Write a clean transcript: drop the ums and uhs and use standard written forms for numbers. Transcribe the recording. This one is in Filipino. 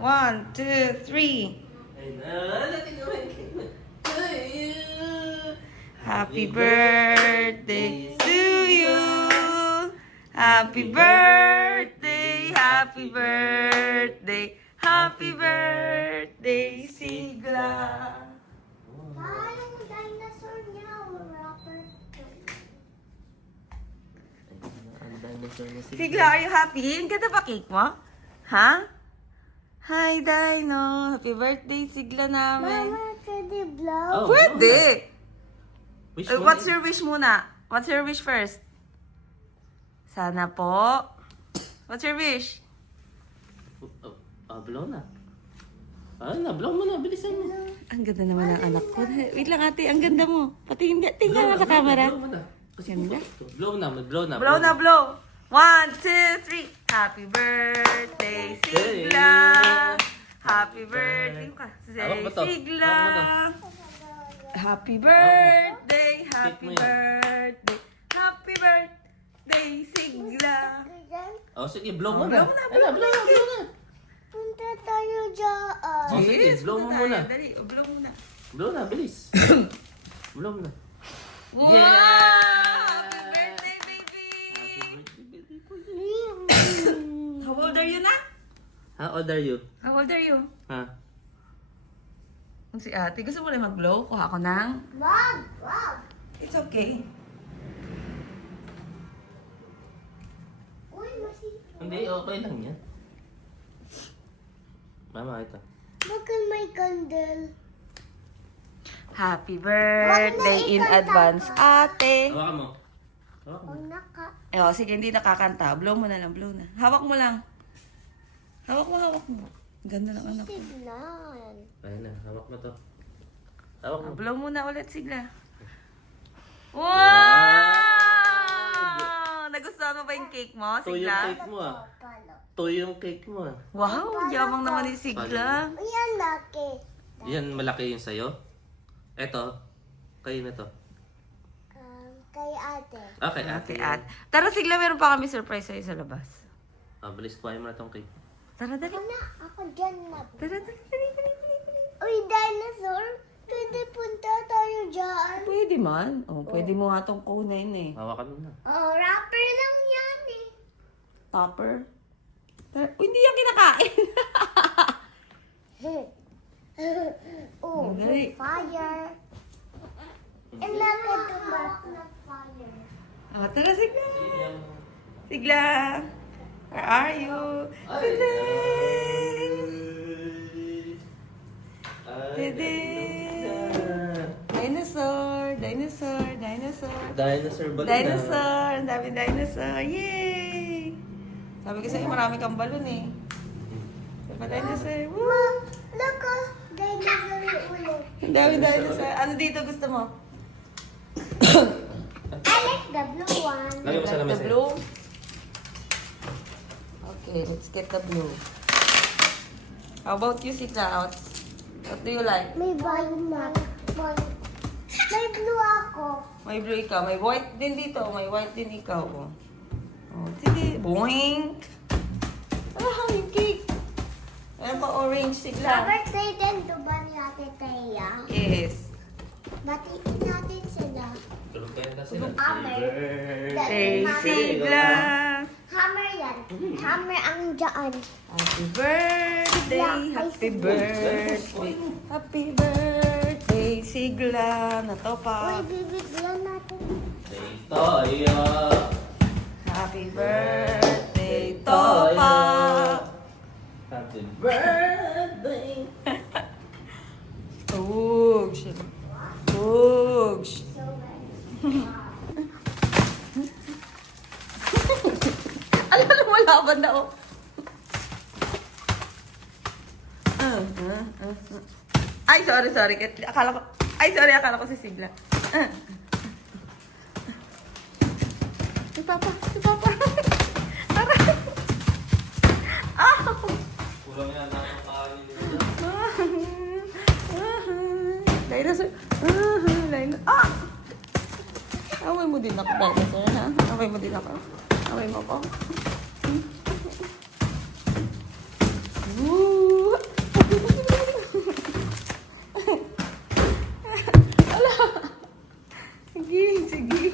1, 2, 3. Happy birthday to you. Happy birthday, happy birthday, happy birthday, Sigla. Parang dinosaur niya, rapper. Sigla, are you happy? Ang ganda ba cake mo? Ha? Hi, Dino. Happy birthday, Sigla namin. Mama, can you blow? Oh, Pwede. Wish What's your wish muna? What's your wish first? Sana po. What's your wish? blow na. Blow mo na. Bilisan mo. Ang ganda naman ng anak ko. Wait lang ate, ang ganda mo. Pati hindi, tingnan mo sa camera. Blow mo na. Kasi Ganda. blow na. Blow na. Blow na, blow. 1, 2, 3. Happy birthday, Sigla. Happy birthday. Hawak mo to. Sigla. Hawak mo Happy birthday, happy mo yan. birthday, happy birthday, Sigla. Sige, blow mo na. Blow mo na, Blow na. Punta tayo dyan. Sige, blow mo muna. Dali, blow muna. Blow na, bilis. Blow mo na. Wow! Yeah! Happy birthday, baby! Happy birthday. How old are you na? How old are you? How old are you? Ha? Kung si ate, gusto mo lang mag-blow? Kuha ko ng... Wag, wag. It's okay. Uy, Hindi, okay lang yan. Mama, ito. Look at my candle. Happy birthday in advance, ate. Hawakan mo. Hawakan mo. Ang naka. Sige, hindi nakakanta. Blow mo na lang, blow na. Hawak mo lang. Hawak mo. Ganda ng anak ko. Siglan. Ayun na, hawak mo to. Hawak mo. Blow muna ulit, Sigla. Wow! Nagustuhan mo ba yung cake mo, To yung Sigla? cake mo ah. Palo. To yung cake mo ah. Wow, yabang naman ni Sigla. Ayan, laki. Yan, malaki yung sayo. Eto, kayo na to. Kay ate. Okay, ate. Okay, at. Tara, Sigla, meron pa kami surprise sa'yo sa labas. Bilis, kuhain mo na tong cake. Tara, dali. Ako dyan na. Tara, dali. Uy, dinosaur. Pwede punta tayo dyan. Pwede man. Pwede mo nga itong kunin eh. Hawakan mo na. Oh, rapper lang yan eh. Topper. Tara. Hindi yan kinakain. Oh, Dali. fire. And look at the map of fire. Tara, Sigla. Sigla. Where are you? Sigla. Dede. Dinosaur. Dinosaur balloon Dinosaur. Ang daming dinosaur. Yay! Sabi ko sa'yo, marami kang balon eh. Diba dinosaur? Woo! Look at dinosaur ulit. Ang daming dinosaur. Ano dito gusto mo? I like the blue one. Lagay mo sa The lamesa. blue? Okay, let's get the blue. How about you, Sika? What do you like? May white na. May blue ako. May blue ikaw. May white din dito. May white din ikaw. Sige. Boing! Yung cake. Meron pa orange, Sigla. Birthday din to ba ni Ate Thea? Yes. Batiin natin sila. Tulog kayo na sila. Hammer. Hey, Sigla. Hammer yan. Hammer ang dyan. Happy birthday. Happy birthday. Happy birthday, Sigla. Na to Uy, pa. bibigyan natin. Tayo. Happy birthday, Topa! Happy birthday. Tugs! Tugs! So, Alam mo, wala ba na oh? Ay, sorry. Akala ko si Sigla. Si Papa. Tara. Kulang yan na ang kanin nila. Dinosaur. Away mo din ako, dinosaur, ha? Away mo din ako. Away mo ko. Woo! Sige, sige.